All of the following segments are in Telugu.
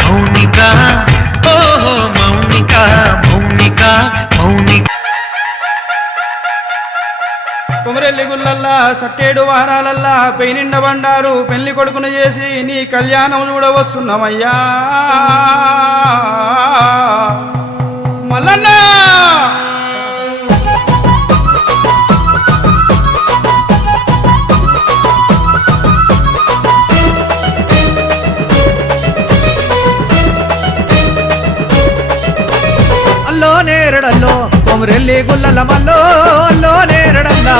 మౌనిక. ఓహో మౌనిక మౌనిక మౌనిక. కుమరెల్లి గుళ్ళల్లా సట్టేడు వారాలల్లా పెయినిండ బండారు పెళ్ళి కొడుకును చేసి నీ కళ్యాణం చూడవస్తున్నామయ్యా. నేరడల్లో కొమరెల్లి గుల్లల మల్లో అల్లో నేరడల్లా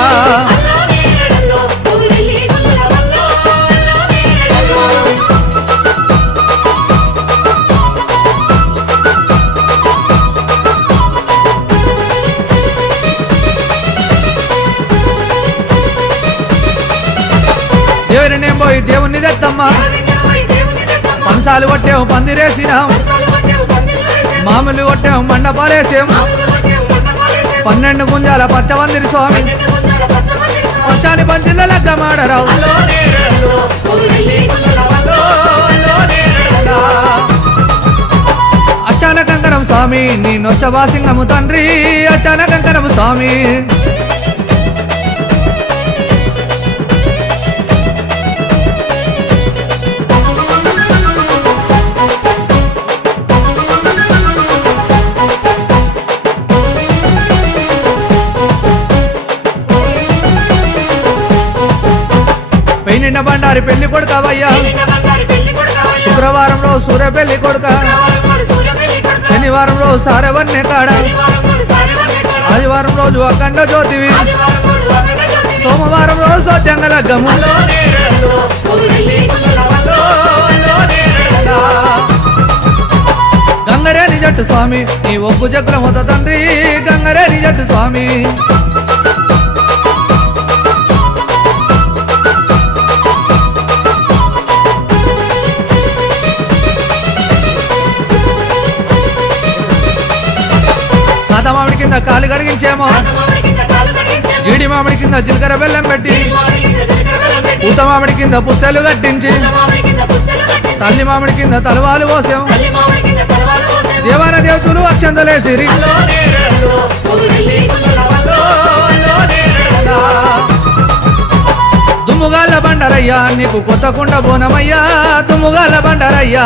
దేవుని పోయి దేవుణ్ణి తెత్తమ్మా. మనసాలు కొట్టేవు పందిరేసినాం మామూలు కొట్టేవు మండపాలేసాం పన్నెండు గుంజాల పచ్చవందిరి స్వామి. పచ్చాని పంచిల లగ్గ మాడరావు అచాన కంకణం స్వామి నీ నొచ్చవాసింగము తండ్రి. అచాన కంకణం స్వామి. నిన్న బండారి పెళ్ళి కొడుకవయ్యా. శుక్రవారం రోజు సూర్య పెళ్ళి కొడుక. శనివారం రోజు సారవన్నే కాడ. ఆదివారం రోజు అఖండ జ్యోతివి. సోమవారం రోజు సోత్యంగ లగ్గము గంగరేని జట్టు స్వామి నీ ఒగ్గు జగ్గుల మొత తండ్రి. గంగరేని జట్టు స్వామి. కింద కాలు కడిగించేమో. జీడి మామిడి కింద జీలకర్ర బెల్లం పెట్టి పూత మామిడి కింద పుస్తలు కట్టించి తల్లి మామిడి కింద తలవాలు పోసాం. దేవార దేవతలు అత్యంతలేసిరి దుమ్ముగాళ్ళ బండరయ్యా నీకు కొత్త కుండ బోనమయ్యా దుమ్ముగాళ్ళ బండరయ్యా.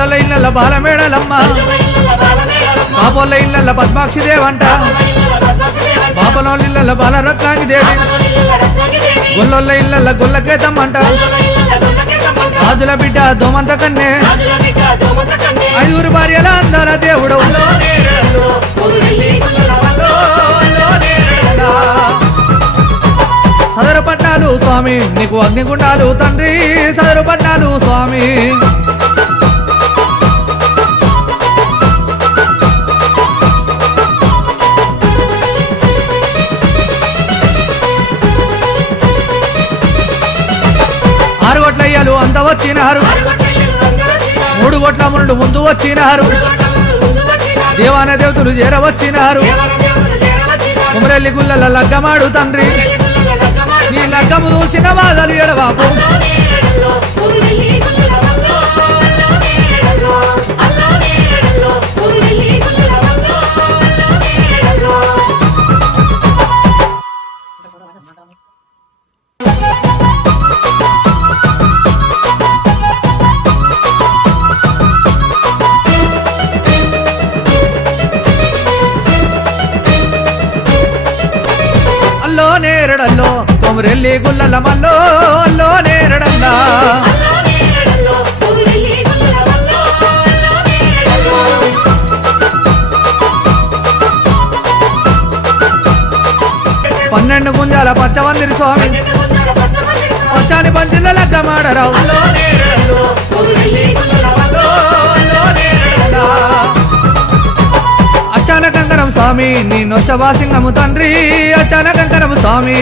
మల్జొల్ల ఇళ్ళ బాలమేడలమ్మ. పాపోళ్ళ ఇళ్ళ పద్మాక్షి దేవంట బాబలోళ్ళ ఇళ్ళ బాలరత్నాంగి దేవి గొల్లొల్ల ఇళ్ళ గొల్లకేతమ్మంట. రాజుల బిడ్డ దోమంత కన్నే. ఐదుగురు భార్యల అందాల దేవుడు. సదరు పట్టాలు స్వామి నీకు అగ్నిగుండాలు తండ్రి. సదరు పట్టాలు స్వామి. అంత వచ్చినారు. మూడు గొట్ల మునుడు ముందు వచ్చినారు. దేవాన దేవతలు చేరవచ్చినారు కుమరెల్లి గుల్లల లగ్గమాడు తండ్రి. నీ లగ్గము చూసిన బాధలు ఎడవాపు నేరడల్లో కొమరెల్లి గుల్లల మల్లో అల్లో నేరడల్లా పన్నెండు గుంజాల పచ్చవందిరి స్వామి. పచ్చాని పంచిల లగ్గమాడరావు. స్వామి నీ నొచ్చవాసింగము తండ్రి అచాన స్వామి.